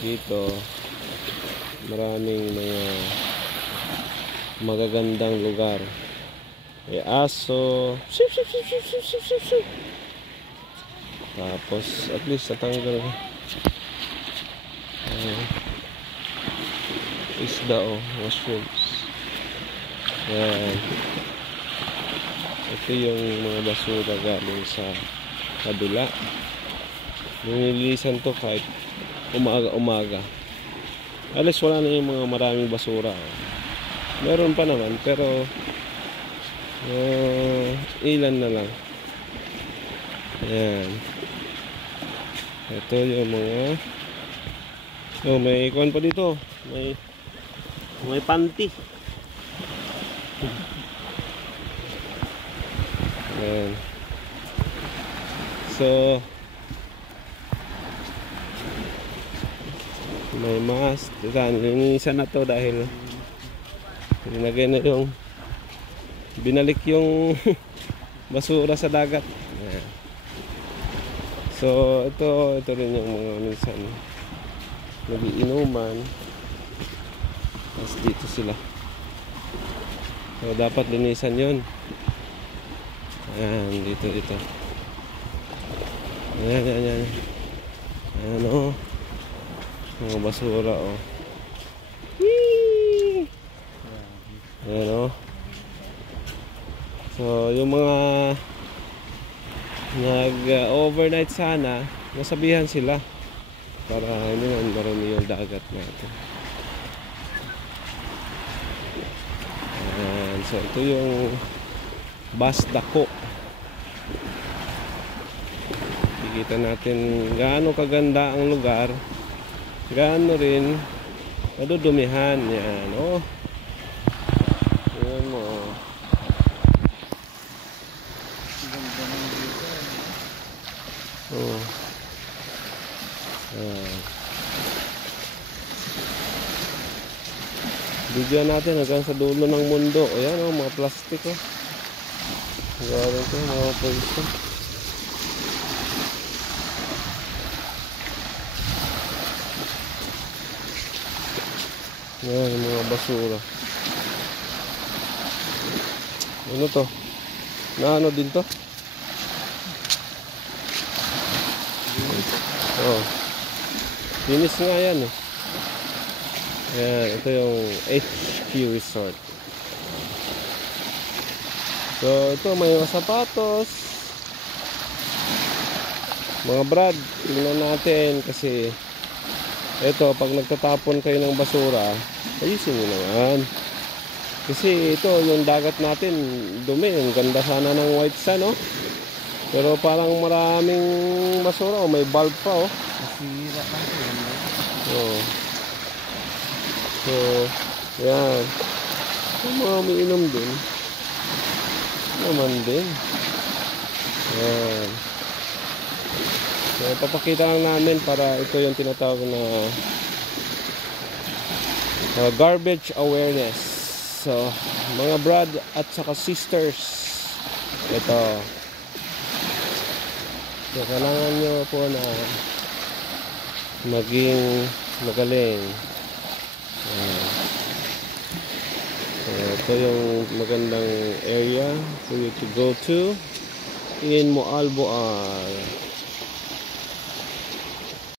Dito maraming mga magagandang lugar. May aso. Tapos at least natanggal isda mushrooms. Yan. Ito yung mga basura galing sa kabila. Nililisan to kahit umaga. Alas wala na yung mga maraming basura. Meron pa naman pero ilan na lang. Ayan. Ito yung mga may ikuan pa dito. May panty. Ayan. So may mas linisan na to dahil linagay na yung binalik yung basura sa dagat. Ayan. So ito rin yung mga minsan nagiinuman. Tapos dito sila. So dapat linisan yun. Ayan, dito. Ayan. Ayan o. Mga basura o. Ayan o. So yung mga nag-overnight sana, nasabihan sila para hindi naman marami yung dagat natin. Ayan. So ito yung Basdako. Kita natin gaano kaganda ang lugar, gaano rin nadudumihan. Yan oh. Yan mo. Oh. Bigyan natin hanggang sa dulo ng mundo. Ayan oh, mga plastic oh. Galing ko mga pulso. Yan yung mga basura. Ano to? Na ano din to? Oh. Linis nga yan eh. Ayan, ito yung HQ Resort. So ito may mga sapatos. Mga brad, tingnan natin kasi ito pag nagtatapon kayo ng basura, ayusin nyo naman. Kasi ito yung dagat natin dumi, ang ganda sana ng white sand oh. Pero parang maraming basura oh, may bulb pa oh. Masira lang ito. Oh. So yan. Yung mga umiinom din naman din. Yan. So, papakita lang namin para ito yung tinatawag na garbage awareness. So, mga brad at saka sisters, ito. So, kailangan nyo po na maging magaling. So, ito yung magandang area for you to go to in Moalboal.